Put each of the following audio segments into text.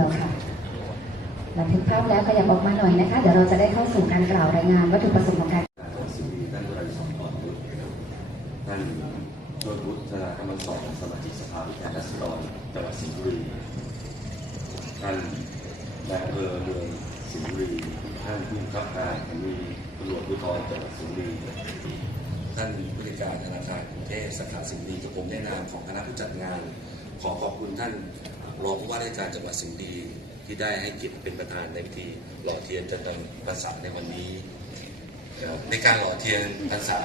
ยวค่ะบันทึกภาพแล้วขยับออกมาหน่อยนะคะ เดี๋ยวเราจะได้เข้าสู่การกล่าวรายงานวัตถุประสงค์ของการท่านสุรีท่านวรัยสอนก่อนวุฒิท่านชวนวุฒิธนากรรมสอนสมาชิกสภาผู้แทนราษฎรจังหวัดสิงห์บุรีท่านนายอำเภอเมืองสิงห์บุรีท่านผู้บับการสถานีตำรวจภูธรจังหวัดสิงห์บุรีท่านผู้จัดการธนาคารกรุงเทพสาขาสิงห์บุรีกับผมในนามของคณะผู้จัดงาน ขอขอบคุณท่าน รองผู้ว่าราชการจังหวัดสิงห์บุรีที่ได้ให้เกียรติเป็นประธานในพิธีหล่อเทียนจตุพรรษาในวันนี้ในการหล่อเทียนพรรษา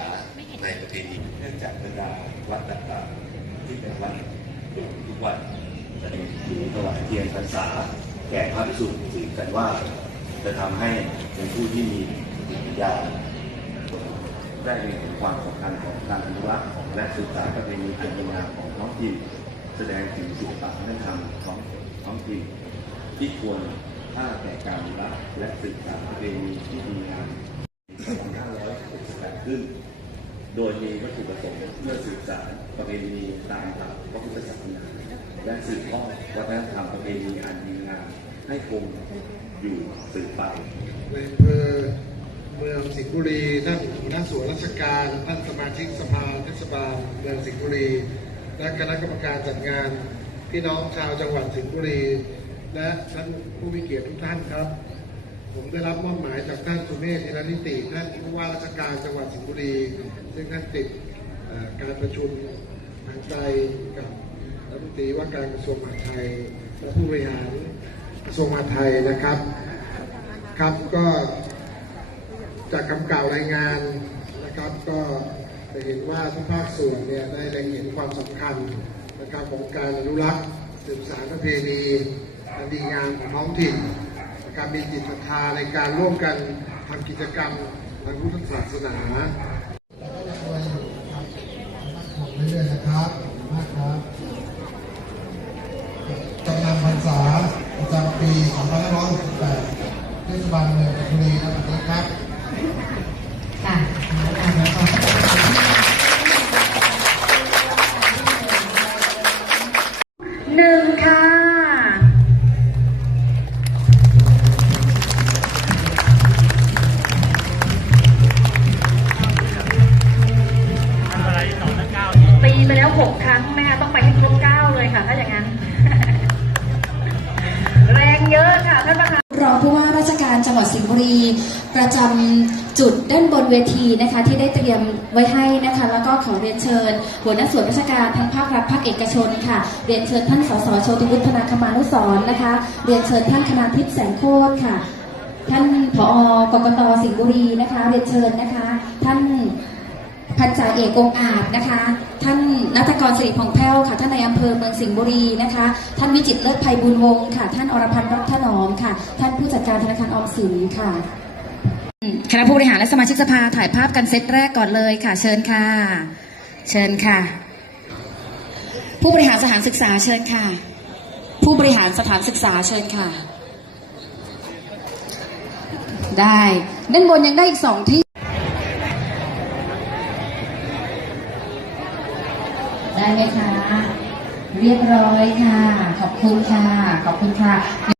ในประเพณีเนื่องจากบรรดาวัดต่างๆที่เป็นวัดทุกวัดจะถือถวายเทียนพรรษาแก่พระภิกษุถือกันว่าจะทำให้เป็นผู้ที่มีจิตวิญญาณได้เห็นความสำคัญของการอนุรักษ์และศึกษาประเพณีเกี่ยวกับงาของท้องถิ่นแสดงถึงศิลปะวัฒนธรรม ของท้องถิ่นที่ควรค่าแก่การรักษ์และศึกษาประเพณีที่ดีงาม2568ขึ้น โดยมีวัตถุประสงค์เพื่อสืบสาประเพณีตามหลักพระพุทธศาสนาและสืบทอดวัฒนธรรมประเพณีอันดีงามให้คงอยู่สืบไปในอำเภอเมืองสิงห์บุรีท่านหัวหน้าส่วนราชการท่านสมาชิกสภาเทศบาลเมืองสิงห์บุรีและคณะกรรมการจัดงาน พี่น้องชาวจังหวัดสิงห์บุรี และท่านผู้มีเกียรติทุกท่านครับ ผมได้รับมอบหมายจากท่านสุเมธธีรนิติท่านผู้ว่าราชการจังหวัดสิงห์บุรี ซึ่งท่านติดการประชุมทางไกลกับรัฐมนตรีว่าการกระทรวงมหาดไทยและผู้บริหารกระทรวงมหาดไทยนะครับครับก็จากคำกล่าวรายงานนะครับ ก็จะเห็นว่าทุกภาคส่วนเนี่ยได้เล็งเห็นความสำคัญ นะครับของการอนุรักษ์สืบสานประเพณีอันดีงามของท้องถิ่นนะครับมีจิตศรัทธาในการร่วมกันทำกิจกรรมทางพุทธศาสนาเรื่อยๆนะครับมากครับกำลังพรรษาประจำปี2568เทศบาลเมืองบุรีนะครับค่ะห แล้วหกครั้งแม่ต้องไปให้ครบเก้าเลยค่ะ ถ้าอย่างนั้น แรงเยอะค่ะท่านประธานรองผู้ว่าราชการจังหวัดสิงห์บุรี ประจำจุดด้านบนเวทีนะคะ ที่ได้เตรียมไว้ให้นะคะ แล้วก็ขอเรียนเชิญ หัวหน้าส่วนราชการทั้งภาครัฐภาคเอกชนค่ะ เรียนเชิญท่านสสโชติวุฒินาคมานุสรณ์นะคะ เรียนเชิญท่านคณาทิพย์แสงโคตรค่ะ ท่านผอกกตสิงห์บุรีนะคะ เรียนเชิญนะคะ ท่านพันจ่าเอกองอาจนะคะ ท่าน นัทกรสิริผ่องแผ้วค่ะท่านในอำเภอเมืองสิงห์บุรีนะคะ ท่านวิจิตรเลิศภัยบุญวงศ์ค่ะ ท่านอรพันธ์รัตนอมค่ะ ท่านผู้จัดการธนาคารออมสินค่ะคณะผู้บริหารและสมาชิกสภาถ่ายภาพกันเซตแรกก่อนเลยค่ะ เชิญค่ะ เชิญค่ะ ผู้บริหารสถานศึกษาเชิญค่ะ ผู้บริหารสถานศึกษาเชิญค่ะ ได้ด้านบนยังได้อีกสองที่ ได้ไหมคะ เรียบร้อยค่ะ ขอบคุณค่ะ ขอบคุณค่ะ